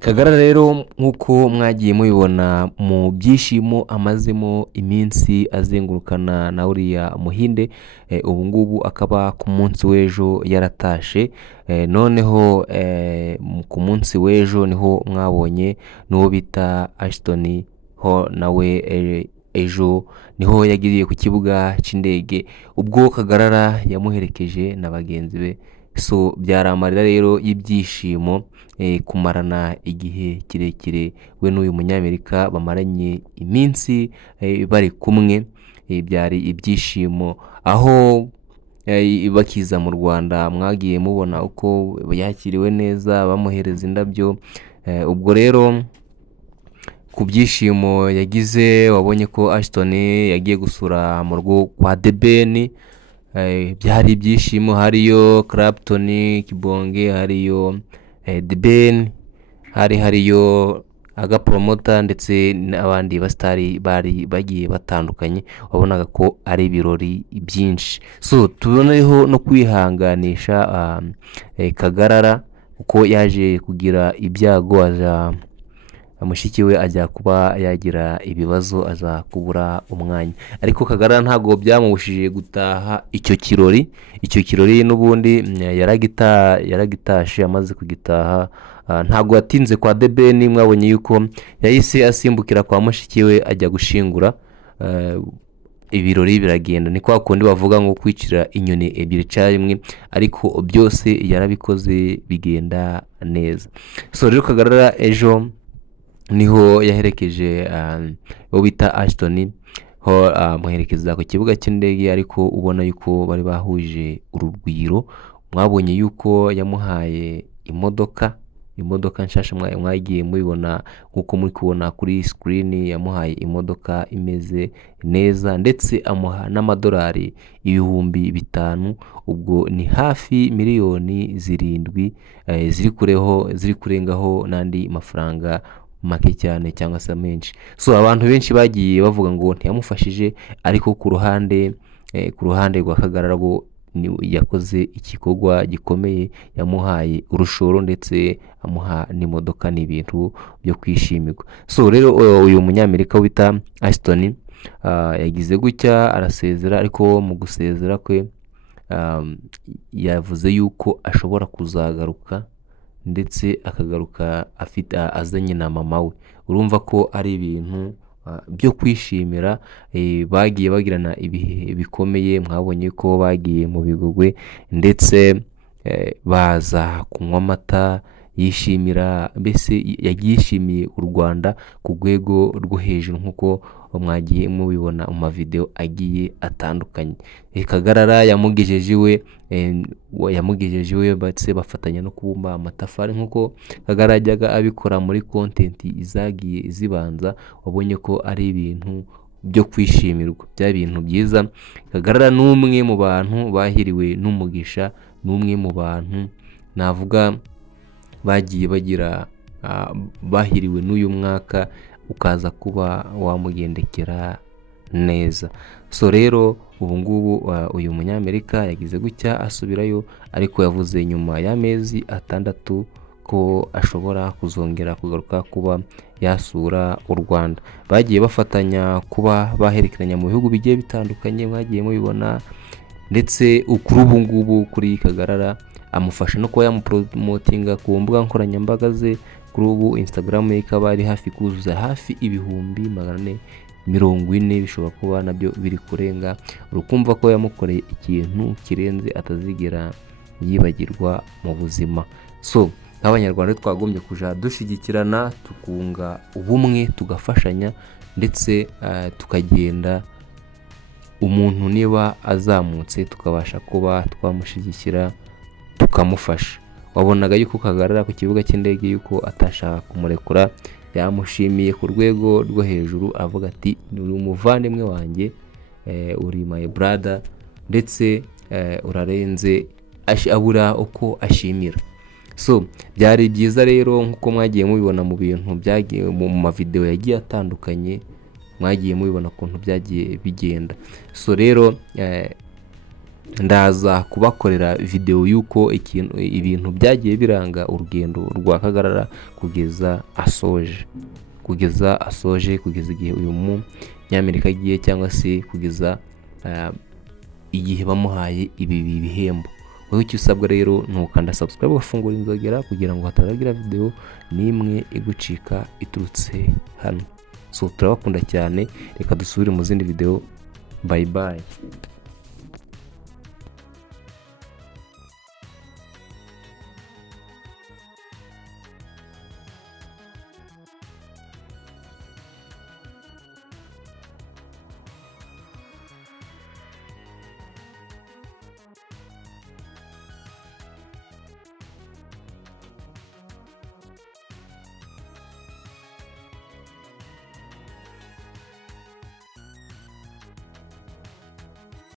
Kagara rero nk'uko mwagiye mubibona mu byishimo amazemo iminsi azengurukana na uriya muhinde, ubu ngubu akaba ku munsi w'ejo yaratashe, noneho ku munsi w'ejo niho mwabonye n'uwo bita Ashton ho nawe ejo niho yagiriye ku kibuga cy'indege, ubwo Kagarara yamuherekeje na bagenzi be. So byari amarira rero y'ibyishimo, kumarana igihe kirekire we n'uyu munyamerika bamaranye iminsi bari kumwe, byari ibyishimo aho bakiza mu Rwanda mwagiye mubona uko yakiriwe neza bamuhereza indabyo, ubwo rero ku byishimo yagize wabonye ko Ashton yagiye gusura mu rugo kwa The Ben, byari ibyishimo, hariyo Clapton, Kibonge, hariyo The Ben, hariyo agapromota ndetse n'abandi basitari bari bagiye batandukanye, wabonaga ko ari ibirori byinshi. So tuboneyeho no kwihanganisha Kagarara kuko yaje kugira ibyago, mushiki we ajya kuba yagira ibibazo aza kubura umwanya, ariko Kagarara ntabwo byamubushije gutaha icyo kirori n'ubundi yaragitashe. Amaze kugitaha ntabwo yatinze kwa The Ben, mwabonye yuko yahise asimbukira kwa mushiki we ajya gushingura, ibirori biragenda. Ni kwa kundi bavuga ngo kwicira inyoni ebyiri icyarimwe, ariko byose yarabikoze bigenda neza. So rero Kagarara ejo niho yaherekeje uwo bita Ashton ho amuherekeza ku kibuga cy'indege, ariko ubona yuko bari bahuje urugwiro. Mwabonye yuko yamuhaye imodoka nshasha, mwagiye mubibona nk'uko muri kubona kuri screen, yamuhaye imodoka imeze neza ndetse amuha n'amadolari 5,000, ubwo ni hafi miliyoni 7 ziri kurengaho n'andi mafaranga make cyane cyangwa se menshi. So abantu benshi bagiye bavuga ngo ntiyamufashije, ariko ku ruhande rwa Kagarara ngo yakoze igikorwa gikomeye, yamuhaye urushoro ndetse amuha n'imodoka n'ibintu byo kwishimirwa. So rero uyu munyamerika wita Ashton yagize gutya arasezera, ariko mu gusezera kwe yavuze yuko ashobora kuzagaruka ndetse akagaruka azanye na mama we. Urumva ko ari ibintu byo kwishimira, bagiye bagirana ibihe bikomeye. Mwabonye ko bagiye mu Bigogwe ndetse baza kunywa amata, yishimira, mbese yagishimiye u Rwanda ku rwego rwo hejuru nk'uko mwagiye mubibona mu mavideo agiye atandukanye. Kagarara yamugejeje iwe batse bafatanya no kubumba amatafari nk'uko Kagarara ajyaga abikora muri content izagiye zibanza. Wabonye ko ari ibintu byo kwishimirwa, bya bintu byiza. Kagarara n'umwe mu bantu bahiriwe n'umugisha, n'umwe mu bantu navuga bagiye bagira bahiriwe n'uyu mwaka ukaza kuba wamugendekera neza. So rero ubu ngubu uyu munyamerika yagize gutya asubirayo, ariko yavuze nyuma y'amezi 6 ko ashobora kuzongera kugaruka kuba yasura u Rwanda. Bagiye bafatanya kuba baherekeranya mu bihugu bigiye bitandukanye, mwagiye mubibona, ndetse kuri ubu ngubu kuri Kagarara amufasha no kuba yamupromotinga ku mbuga nkoranyambaga ze. Kuri ubu Instagram ye ikaba ari hafi kuzuza hafi 440,000, bishobora kuba nabyo biri kurenga. Urukumva ko yamukoreye ikintu kirenze atazigera yibagirwa mu buzima. So nk'abanyarwanda twagombye kuja dushigikirana, tukunga ubumwe, tugafashanya, ndetse tukagenda umuntu niba azamutse tukabasha kuba twamushigikira tukamufasha. Wabonaga yuko Kagarara ku kibuga cy'indege yuko atashaka kumurekura, yamushimiye ku rwego rwo hejuru, avuga ati uri umuvandimwe wanjye, uri my brother, ndetse urarenze, abura uko ashimira. So byari byiza rero nk'uko mwagiye mubibona mu bintu byagiye mu mavideo yagiye atandukanye, mwagiye mubibona ukuntu byagiye bigenda. So rero ndaza kubakorera video y'uko ibintu byagiye biranga urugendo rwa Kagarara kugeza asoje kugeza igihe uyu munyamerika agiye, cyangwa se kugeza igihe bamuhaye ibi bihembo. wowe icyo usabwa rero ni ukanda subscribe, ugafungura inzogera kugira ngo hatazagira video n'imwe igucika iturutse hano. So turabakunda cyane, reka dusubire mu zindi video. Bye bye.